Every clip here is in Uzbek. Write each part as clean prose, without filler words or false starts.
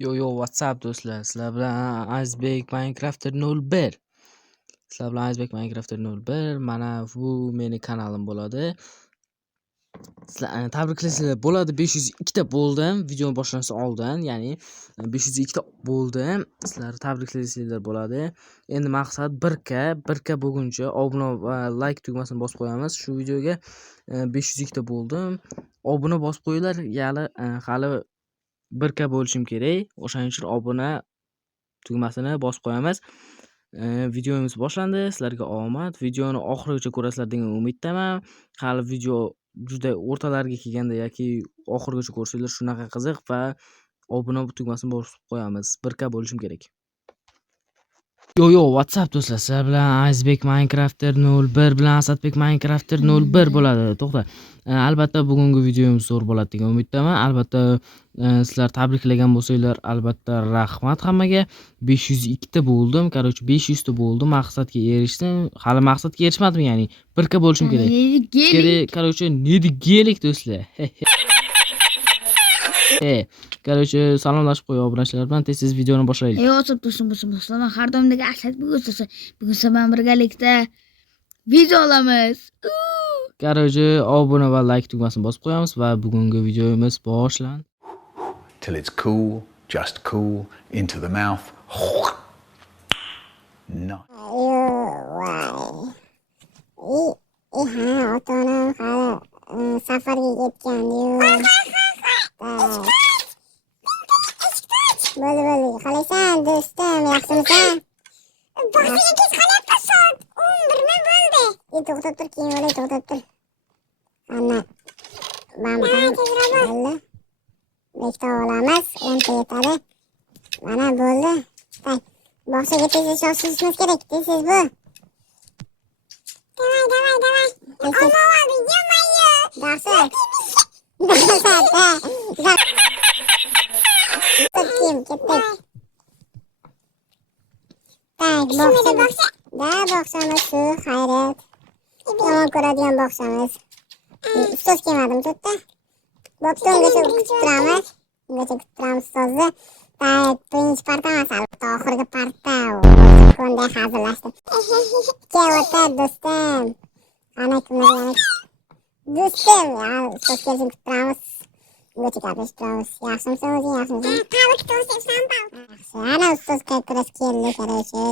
WhatsApp do'stlar. Sizlar bilan Azbek Minecrafter 01. Sizlar bilan Azbek Minecrafter 01. Mana bu meni kanalim bo'ladi. Sizlar tabriklasizlar bo'ladi. 502 ta bo'ldim. Video boshlanishdan oldin, ya'ni 502 ta bo'ldim. Sizlar tabriklasizlar bo'ladi. Endi maqsad 1K bo'lguncha obuna va like tugmasini bosib qo'yamiz. Shu videoga 502 ta bo'ldim. Obuna bosib qo'yinglar. Hali 1K bo'lishim kerak. O'shaning uchun obuna tugmasini bosib qo'yamiz. Videomiz boshlandi. Sizlarga omad. Videoni oxirigacha ko'rasizlar degan umiddaman. Hali video juda o'rtalariga kelganda yoki oxirigacha ko'rsanglar shunaqa qiziq va obuna tugmasini bosib qo'yamiz. 1K bo'lishim kerak. WhatsApp do'stlar. Sizlar bilan Azbek Minecrafter 01 bilan Asadbek Minecrafter 01 bo'ladi. To'xta. Albatta bugungi videomiz zo'r bo'ladi degan umiddaman. Albatta sizlar tabriklagan bo'lsanglar, albatta rahmat hammaga. 502 ta bo'ldim. Короче, 500 ta bo'ldim. Maqsadga erishdim. Hali maqsadga erishmadim, ya'ni 1K bo'lishim kerak. Короче, nedigelik do'stlar. Короче, salomlashib qo'y obunachilar bilan tez videoni boshlaylik. WhatsApp do'stlar, har doimdagi Asadbek do'stlar. Bugun bilan birgalikda video olamiz. Короче, obuna va like tugmasini bosib qo'yamiz va bugungi videomiz boshlandi. Till it's cool, just cool, into the mouth. No. Ota-onam hali safarga ketgan-yu. Bo'ldi. Qalaysan do'stim, yaxshimisan? Bog'chaga kech qolyapti, soat 11 bo'ldi. To'xtab tur, keyin o'lay, to'xtab tur. Ana. Bo'ldi. Bekta olamiz, 10 ta yetadi. Mana bo'ldi. Bog'chaga tez shoshilishimiz kerak, tez bu. Davay. Olma oldi, yemayi. Yaxshi. Ketdik. Bog'chamiz shu, hayrat. Yomon ko'radigan bog'chamiz. Ustoz kelmadim, to'xta. Bo'pti, ungacha kutib turamiz. Ustozni. Birinchi parta emas, albatta oxirgi parta. Qanday hazillashdi. Kel o'tir, do'stim. Ana kimlar do'stim, ustoz kelsin kutib turamiz. Ungacha gaplashib turamiz. Yaxshimisan o'zing, yaxshimisan? Tavuk to'sibsan, yaxshi. Ana ustoz kurash keldi, короче.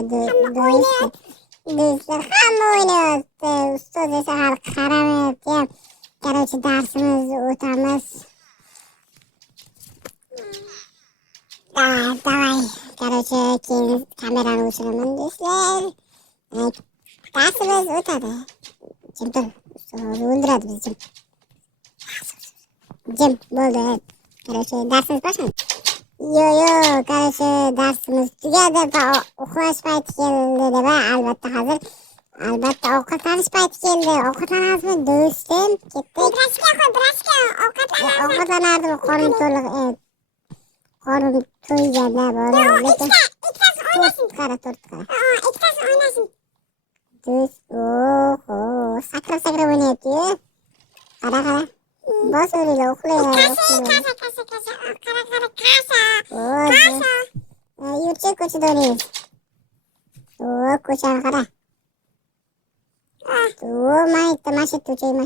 Do'stlar hamma o'ynayapti. Ustoz esa hali qaramayapti. короче, darsimizni o'tamiz. Davay. короче, keyin kamerani o'chiraman do'stlar. Darsimiz o'tadi. Jim tur. Ustoz o'ldiradi bizni. Jim bo'ldi. короче, darsimiz boshlandi. короче, darsimiz tugadi va uxlash payti keldi deb, albatta hozir. Albatta ovqatlanish payti keldi. Ovqatlanamizmi do'stim? Ketdik. Brashka, ovqatlanardim, qorin to'liq. Qorin to'yganda bo'ldi. Ikkitasi o'ynasin. Qara, to'rt qara. Ikkitasi o'ynasin. Do'st, sakrab o'ynayapti-yu. Qara. Bos o'raylar, uxlaylar. Kasa. Yurchi ko'chada o'ynaymiz. Ko'chani qara. Masjid tuchay.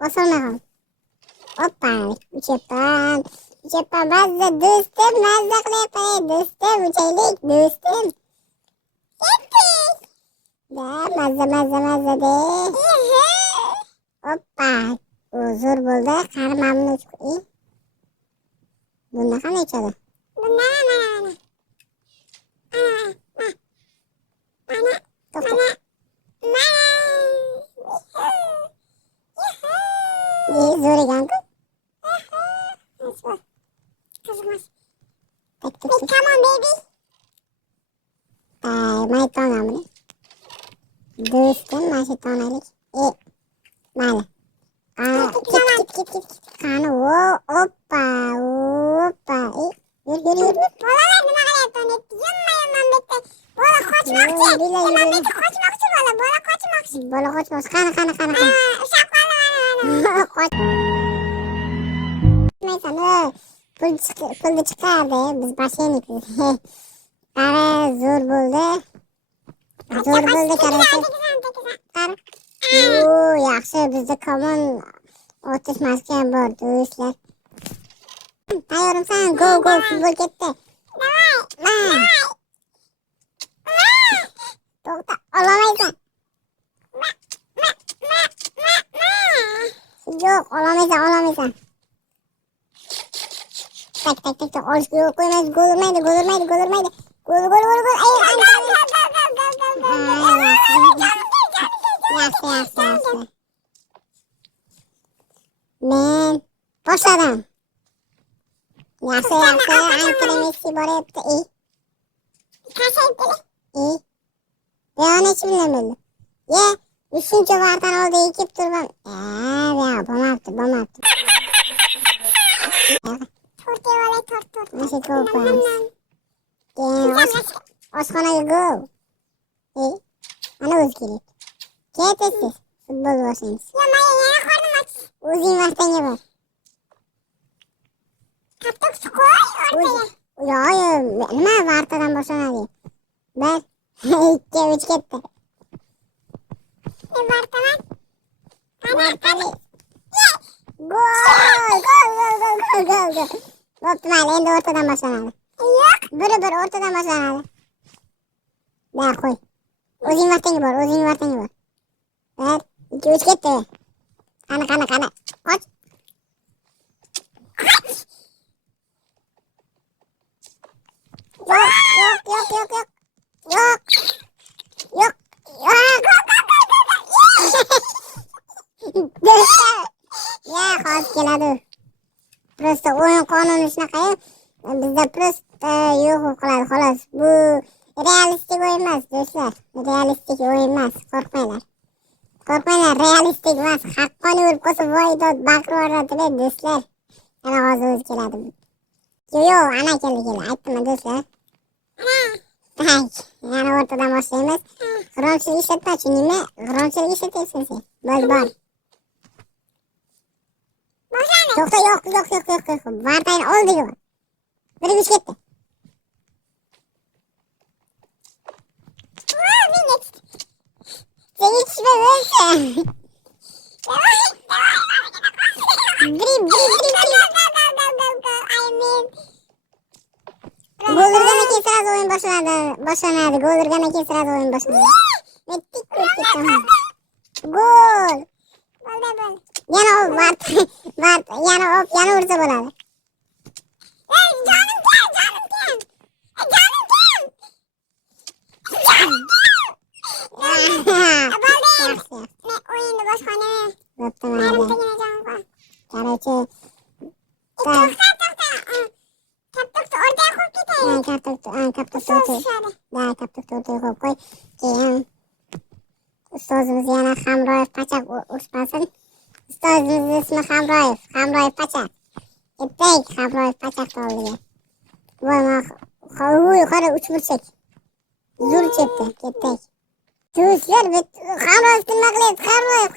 Bosolmag'am. Hoppa, uchayapman. Mazza do'stim, mazza qilyapman. Do'stim, uchaylik, do'stim. Ketdik. Mazza de. Hoppa. Zo'r bo'ldi. Qari mamnun uch. Bunda qanday uchadi? Bunda mana. Zo'r ekan-ku. Qiziqmas. Come on, baby. Maytonamni. Do'stim, mana shu tonalik. Mayli. Ket. Qani, hoppa. Yur. Bolalar nima qilyapti? Yomman bitta. Bola qochmoqchi. Bola qochmoqchi. Qani. Ushlab qoldi mana. olamaysan. Pulni chiqardi. Biz moshinikmiz. Qara zo'r bo'ldi. Zo'r bo'ldi qarasa. Yaxshi, bizda komon otish maskan bor, do'stlar. Tayyormisan? Go, futbol ketdi. To'xta, olamaysan. Yo'q, olamaysan. Tak. Olishga yo'l qo'ymaymiz. Gol urmaydi. Gol. Yaxshi. Men boshladim. Yaxshi. Ankara Messi boryapti. Qancha aytdinglar? Buyog'ini hech bilmadim. Ye, 3-vardan oldiga kelib turibman. Bo'lmabdi. To'rt. Nasha ko'p qo'yamiz. Keyin oshxonaga go. Ana o'zi kerak. Ketasiz. Futbol boshlaymiz. Yana qornim och. O'zing vaqtingga bor. Kaptok qo'y o'rtaga. Yo'q, nima vartadan boshlanadi? 1, 2, 3 ketdi. Vartaman. Vartali. Gol. Bo'pti, mayli, endi o'rtadan boshlanadi. Yo'q. Bir o'rtadan boshlanadi. Ber qo'y. O'zing vaqtingga bor. 1, 2, 3 ketdi. Qani. Qoch. Yo'q. Ya, hozir keladi. Prosta o'yin qonuni shunaqa. Bizda prosta yo'q qiladi, xolos. Bu realistik o'yin emas, do'stlar. Realistik o'yin emas, qo'rqmanglar, realistik emas. Haqqoniy bo'lib qolsa voydod baqirib do'stlar. Ana hozir o'zi keladi. Yo'q, ana keldi. Aytdim, do'stlar. Yana o'rtadan boshlaymiz. G'irromchilik ishlatma, tushundingmi? G'irromchilik ishlatyapsan sen. Bor. To'xta, yo'q. Vartayni oldiga bor. 1, 3 ketdi. Sen yetishmay o'lsan. Gol urgandan keyin sразу o'yin boshlanadi. Gol urgandan keyin sразу o'yin boshlanadi. Mettik ketdim. Gol. Yana ursa bo'ladi. Jonim kel. Men o'yinni boshqaraman. Bo'pti, mayli. Qarachi. Kaptokni o'rtaga qo'yib ketaylik. Kaptokni o'rtaga qo'yib qo'y. Keyin ustozimiz yana Hamroyev Pachak urishmasin. Ustozimiz ismi Hamroyev Pachak. Ketdik Hamroyev Pachak oldiga. Qara 3 burchak. Zo'r chepdi. Ketdik. Do'stlar, Hamroyev nima qilyapti? Hamroyev.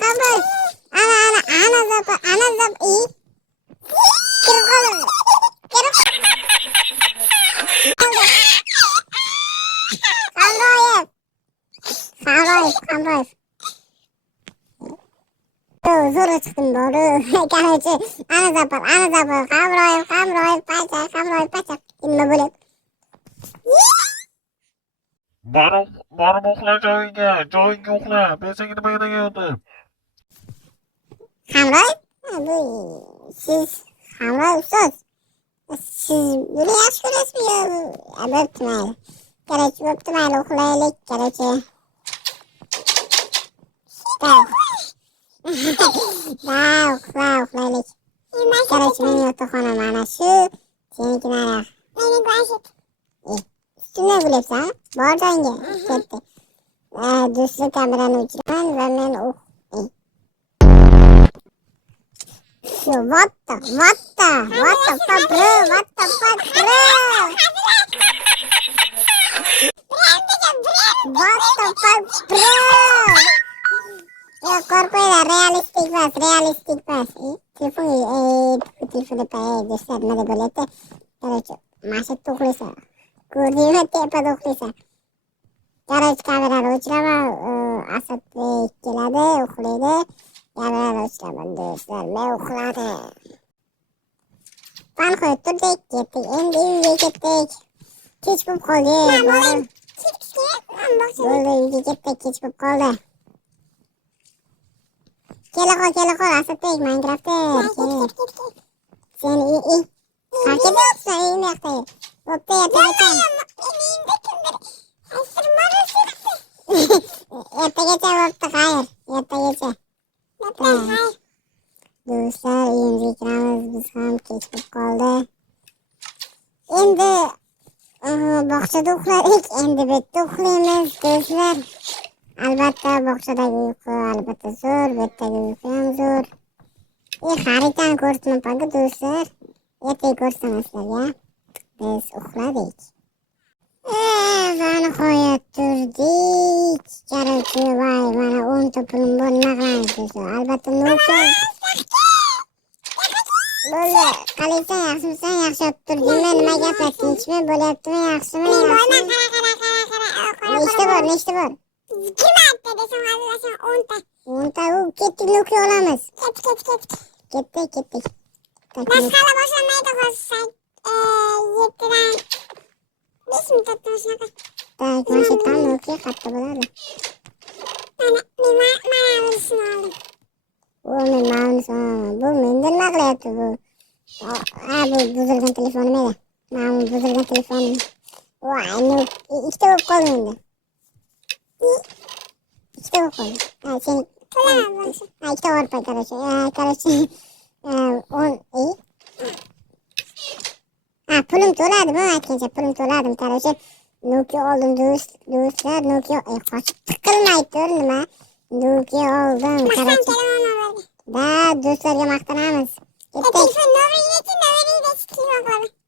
Ana zap. Kirib qoldi. Hamroyev. Zo'rg'a chiqdim boru. Qarachi, ana zap. Hamroyev Pachak. Nima bo'lyapti? Borib uxla joyingga uxla. Men senga nimaga degandim? Hamroyev? Bu siz Hamroyev ustoz. Siz buni yaxshi ko'rasizmi yo? Bo'pti, mayli. Bo'pti, mayli, uxlaylik. Qarachi. Uxlaylik. Qarachi, men yotoqxonam mana shu. Seniki nari. Meni Guashit. Üstüne gülepsan, bor joyingga ketdi. Do'stlik kamerani o'chiraman va men What the fuck, bro? Yo, qo'rqmanglar, realistik emas. Telefon telefon deb do'stlar nima deb bo'lyapti. Короче, masjidda uxlaysan. Ko'rdingmi, tepada uxlaysan. Короче, kamerani o'chiraman. Asadbek keladi, uxlaydi. Kamerani o'chiraman do'stlar. Men uxladim. Pan qo'yib turdik, ketdik. Endi uyga ketdik. Kech bo'lib qoldi. Bo'ldi, uyga ketdik, kech bo'lib qoldi. Kela qol, Asadbek, Minecraftda. Sen qayerda yotsan, uyingda yo'qda. Bo'pti, ertagacha. Ertagacha bo'pti, xayr. Ertagacha. Do'stlar, uyimizga kiramiz. Biz ham kech bo'lib qoldi. Endi bog'chada uxladik, endi bu yerda uxlaymiz do'stlar. Albatta bog'chadagi uyqu albatta zo'r, bu yerdagi uyqu ham zo'r. Xaritani ko'rsatmagan do'stlar. Ertaga ko'rsatamaslarga. Biz uxladik. Va nihoyat turdik. Короче, voy, mana 10 ta pulim bor, nima qilamiz do'stlar? Albatta Nokia. Bo'ldi, qalaysan, yaxshimisan? Yaxshi yotib turdingmi? Nima gaplar? Tinchmi? Bo'lyaptimi? Yaxshimi? Nechta bor? 20 desam hazırlasam 10 ta. 10 ta, ketdik, Nokia olamiz. Ketdik. Boshqalar boshlanmaydi hozir 7dan 5 minutda shunaqa. Tak, mana shu tam Nokia katta bo'ladi. Mana men shuni oldim. Men ma'lum, bu menda nima qilyapti bu? Bu buzilgan telefonim edi. Mana bu buzilgan telefonim. Voy, ikkita bo'lib qoldi menda. Ikkita bo'lib qoldi. Sen to'lama. Ikkita bor pay, короче. 10 pulim to'ladi, men aytgancha pulim to'ladim, короче. Nokia oldim do'stlar, Nokia qochib tiqilmay tur nima? Nokia oldim, короче. Da, do'stlarga maqtanamiz.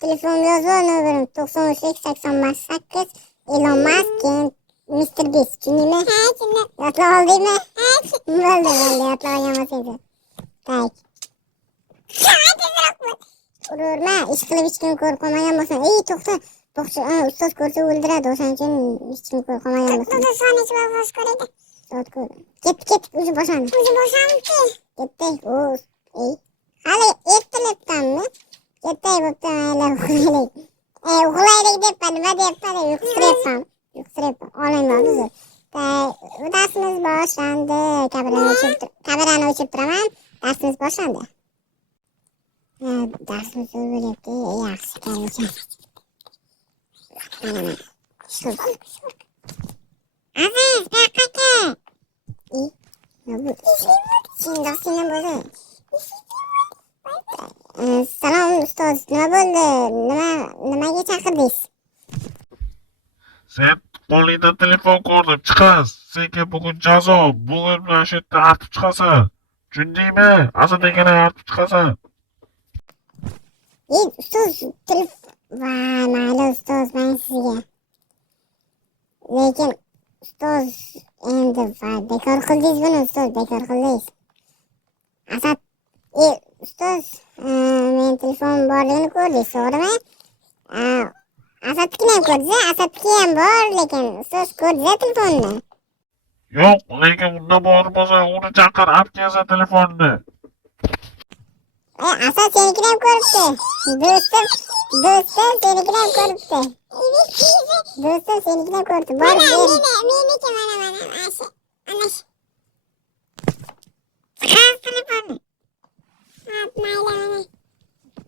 Telefon yozib, nomerim 9388 Elon Musk, keyin Mr. Beast, tushundingmi? Ha, tushundim. Yotlab oldingmi? Ha, bo'ldi, yotlab olganmas edi. Tak. Ururma, ish qilib hech kim ko'rib qolmagan bo'lsin. To'xta. Ustoz ko'rsa o'ldiradi, o'shaning uchun hech kim ko'rib qolmagan bo'lsin. Ketdik, o'zi boshlandi. Ketdik. Hali ertalabdanmi? Ketdik, bo'pti, mayli, uxlaylik. Uxlaylik deb nima deyapman? Yuqtiryapman. Oling bo'ldi. Darsimiz boshlandi. Kamerani o'chirib turaman. Darsimiz boshlandi. Darsimiz bo'lyapti. Yaxshi, короче. Aziz, qaqa. Sen bo'ldi. Salom ustoz, nima bo'ldi? Nimaga chaqirdingiz? Sen qo'lingda telefon ko'rdim, chiqas. Senga bugun jazo. Bugun mana shu yerda artib chiqasan. Tushundingmi? Asadagina artib chiqasan. Ustoz, mayli ustoz, men sizga. Lekin ustoz, endi bekor qildingiz buni, ustoz, bekor qildingiz. Asad, ustoz, men telefon borligini ko'rdingiz, to'g'rimi? Asadnikini ham ko'rdingiz, Asadniki ham bor, lekin ustoz ko'rdingiz telefonni. Yo'q, lekin unda bor bo'lsa, uni chaqir, olib kelsa telefonni. Asad senikini ham ko'ribdi. Do'stim senikini ham ko'ribdi. Do'stim senikini ham ko'ribdi. Bor, meniki mana ana shu. Chiqar telefonni. Mayli.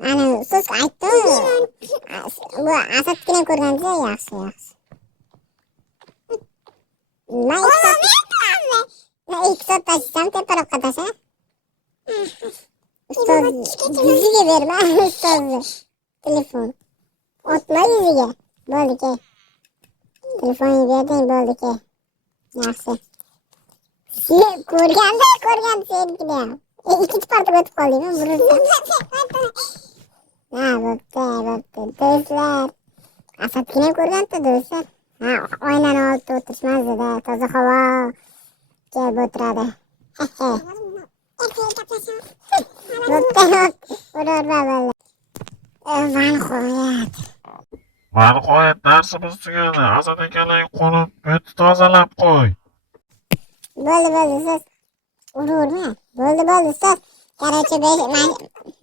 Ana ustoz aytdi. Bu Asadnikini ham ko'rgansiz, yaxshi. Men ikki soat tashisam, teparoqqa tasha. Ustoz, yuziga berma, ustozni. Telefon. Otma yuziga. Bo'ldi-ki. Telefonni berding, bo'ldi-ki. Yaxshi. Sen ko'rgan senikini ham. Ikkinchi partaga o'tib qoldingmi? Burilsan. Bo'pti. Do'stlar. Asadnikini ham ko'rgan-da, do'stlar. Oynani oldida o'tirishmazdi-da, toza havo kelib o'tiradi. Ertaga gaplashamiz. Ururma bo'ldi. Nihoyat. Nihoyat darsimiz tugadi. Asad akalar qo'lib o'tni tozalab qo'y. Bo'ldi ustoz. Ururma. Bo'ldi ustoz. Короче,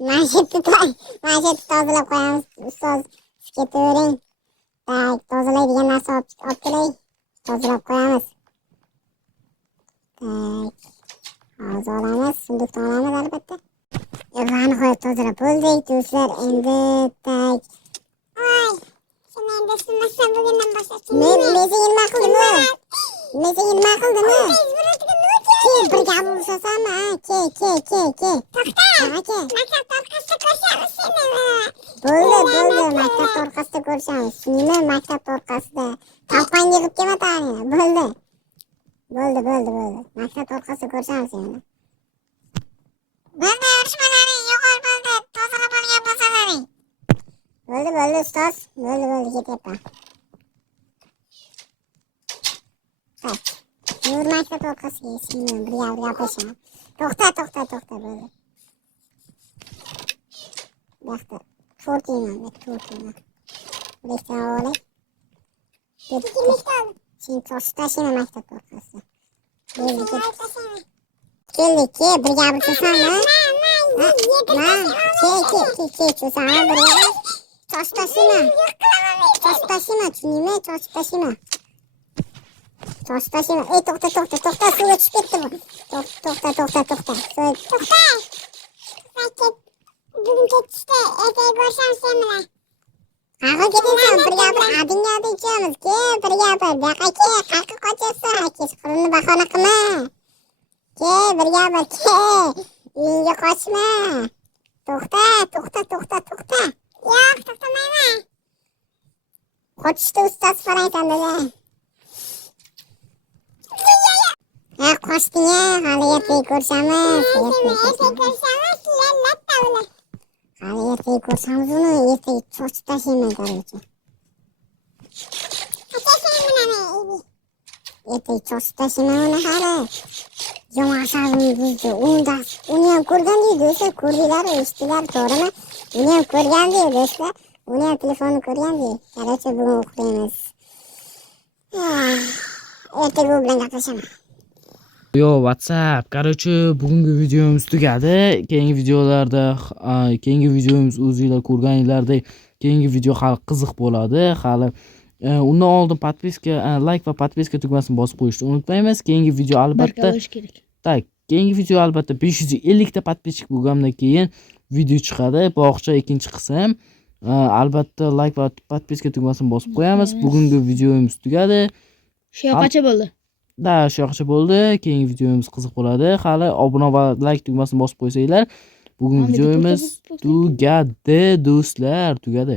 manshetni tozalab qo'yamiz ustoz. Siz ketavering. Tak, tozalaydigan narsa olib kelay. Tozalab qo'yamiz. Tak. Hozir olamiz, sundukdan olamiz albatta. Nihoyat tozalab bo'ldik do'stlar. Endi tak. Voy, shuni endi sinmasam bugundan boshlab. Men nima qildimmi? Bir gap bo'lsasanmi? Ke. To'xta. Maktab orqasida ko'rishamiz seni. Bo'ldi. Maktab orqasida ko'rishamiz. Shuni maktab orqasida. Talqon yig'ib kelma tag'ini. Bo'ldi. Maktab orqasida ko'rishamiz seni. Bo'ldi, urishmalaring yo'qol bo'ldi. Tozalab olgan bo'lsalaring. Bo'ldi ustoz. Bo'ldi ketyapman. Tak. Nur maktab orqasiga seni bir gaplashaman. To'xta bo'ldi. Bu yoqda to'rt yeyman. Elektra olay. Sen toshib tashlayman maktab orqasiga. Keldik, bir gaplashasanmi? Ke, cho'sama bir gap. Toshib tashlayman. Tushunaymi? Toshib tashlayman. Ey, to'xta, suvga tushib ketdi bu. To'xta. Bugun ketishdi, ertaga ko'rishamiz sen bilan. Qayerga ketasan? Bir gapir, adingga ichamiz. Ke, bir gapir. Bu yoqqa ke, qayerga qochasan? Kechqurunni bahona qilma. Ke, bir gapir, ke. Uyingga qochma. To'xta. Yo'q, to'xtamayman. Qochishda ustoz faraysan dedi. Qochding hali ertaga ko'rishamiz. Hali ertaga ko'rishamiz uni, ertaga cho'chib tashlayman qaraychi. Ertaga cho'chib tashlayman uni hali. Yomashag'im buzdi. Uni ham ko'rgan deydi do'stlar, ko'rdinglar, eshitdilar, to'g'rimi? Uni ham ko'rgan deydi do'stlar. Uni ham telefonni ko'rgan deydi. Qaraychi, bugun o'qiymiz. Ertaga u bilan gaplashaman. Yo, WhatsApp. Короче, bugungi videomiz tugadi. Keyingi videomiz o'zingizlar ko'rganinglardek, keyingi video hali qiziq bo'ladi. Hali undan oldin podpiska, like va podpiska tugmasini bosib qo'yishni unutmaymiz. Keyingi video albatta tak, keyingi video albatta 550 ta podpisчик bo'lgandan keyin video chiqadi. Bog'cha ikkinchi qism. Albatta like va podpiska tugmasini bosib qo'yamiz. Bugungi videomiz tugadi. Shu yoqqacha bo'ldi. Shu yoqcha bo'ldi. Keyingi videomiz qiziq bo'ladi. Hali obuna va like tugmasini bosib qo'ysanglar, bugungi videomiz tugadi do'stlar, tugadi.